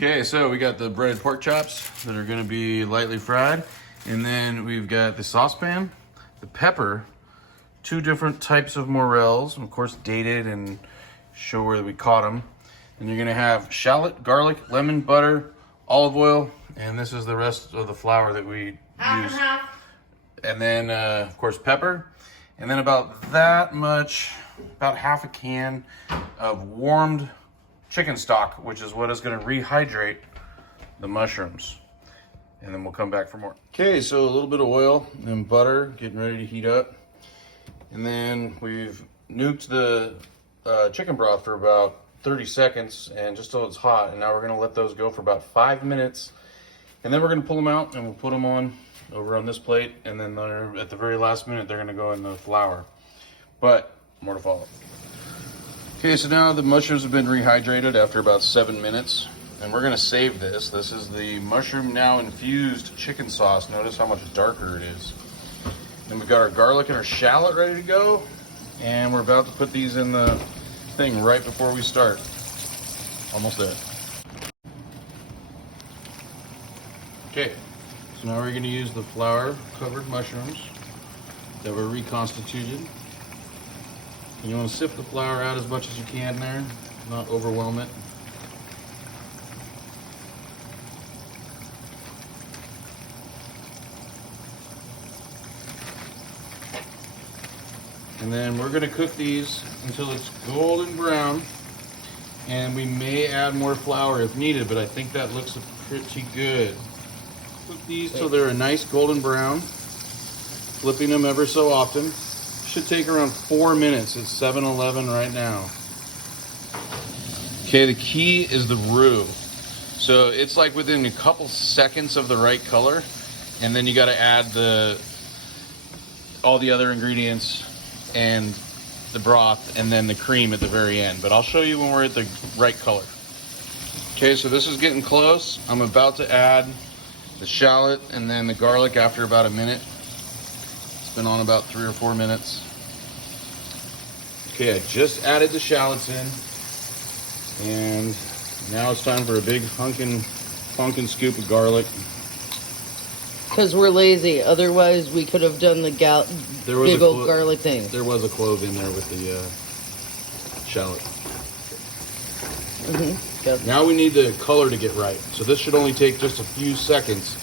Okay, so we got the breaded pork chops that are gonna be lightly fried. And then we've got the saucepan, the pepper, two different types of morels, of course dated and show where we caught them. And you're gonna have shallot, garlic, lemon, butter, olive oil, and this is the rest of the flour that we use. And then, of course, pepper. And then about that much, about half a can of warmed chicken stock, which is what is going to rehydrate the mushrooms. And then we'll come back for more. Okay, so a little bit of oil and butter getting ready to heat up. And then we've nuked the chicken broth for about 30 seconds and just till it's hot. And now we're going to let those go for about 5 minutes. And then we're going to pull them out and we'll put them on over on this plate. And then at the very last minute, they're going to go in the flour. But more to follow. Okay, so now the mushrooms have been rehydrated after about 7 minutes, and we're gonna save this. This is the mushroom now infused chicken sauce. Notice how much darker it is. Then we've got our garlic and our shallot ready to go, and we're about to put these in the thing right before we start. Almost there. Okay, so now we're gonna use the flour covered mushrooms that were reconstituted. And you want to sift the flour out as much as you can there, not overwhelm it. And then we're going to cook these until it's golden brown. And we may add more flour if needed, but I think that looks pretty good. Cook these till they're a nice golden brown, flipping them ever so often. Should take around 4 minutes. It's 7-Eleven right now. Okay, the key is the roux. So it's like within a couple seconds of the right color, and then you got to add all the other ingredients and the broth and then the cream at the very end. But I'll show you when we're at the right color. Okay, so this is getting close. I'm about to add the shallot and then the garlic after about a minute. Been on about 3 or 4 minutes. Okay, I just added the shallots in, and now it's time for a big funkin' scoop of garlic. Because we're lazy. Otherwise, we could have done the big old garlic thing. There was a clove in there with the shallot. Yep. Now we need the color to get right. So this should only take just a few seconds,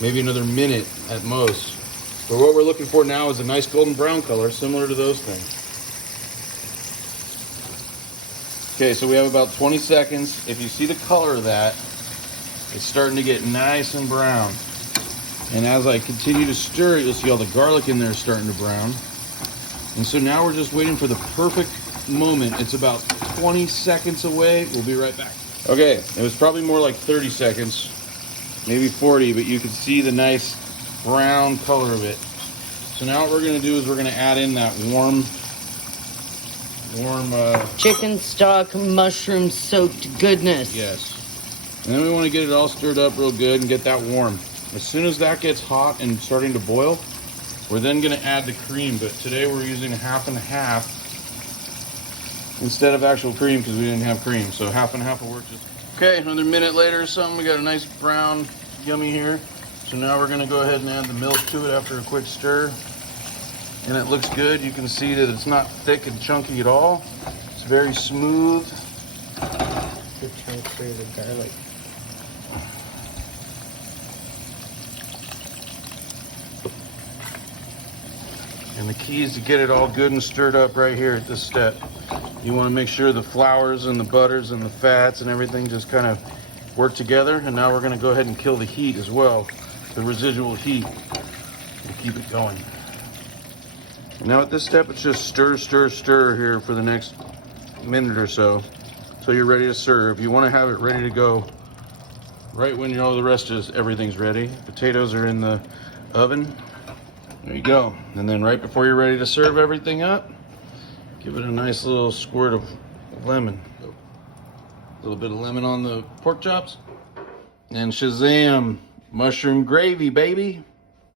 maybe another minute at most. But what we're looking for now is a nice golden brown color, similar to those things. Okay, so we have about 20 seconds. If you see the color of that, it's starting to get nice and brown. And as I continue to stir it, you'll see all the garlic in there starting to brown. And so now we're just waiting for the perfect moment. It's about 20 seconds away. We'll be right back. Okay, it was probably more like 30 seconds, maybe 40, but you can see the nice brown color of it. So now what we're going to do is we're going to add in that warm chicken stock mushroom soaked goodness. Yes. And then we want to get it all stirred up real good and get that warm. As soon as that gets hot and starting to boil, we're then going to add the cream, but today we're using half and half instead of actual cream because we didn't have cream. So half and half will work just. Okay, another minute later or something, we got a nice brown yummy here. So now we're going to go ahead and add the milk to it after a quick stir. And it looks good. You can see that it's not thick and chunky at all. It's very smooth. The chunks through the garlic. And the key is to get it all good and stirred up right here at this step. You want to make sure the flours and the butters and the fats and everything just kind of work together. And now we're going to go ahead and kill the heat as well. The residual heat to keep it going. Now at this step, it's just stir here for the next minute or so until you're ready to serve. You want to have it ready to go right when all the rest is everything's ready. Potatoes are in the oven. There you go. And then right before you're ready to serve everything up, give it a nice little squirt of lemon. A little bit of lemon on the pork chops. And shazam! Mushroom gravy, baby.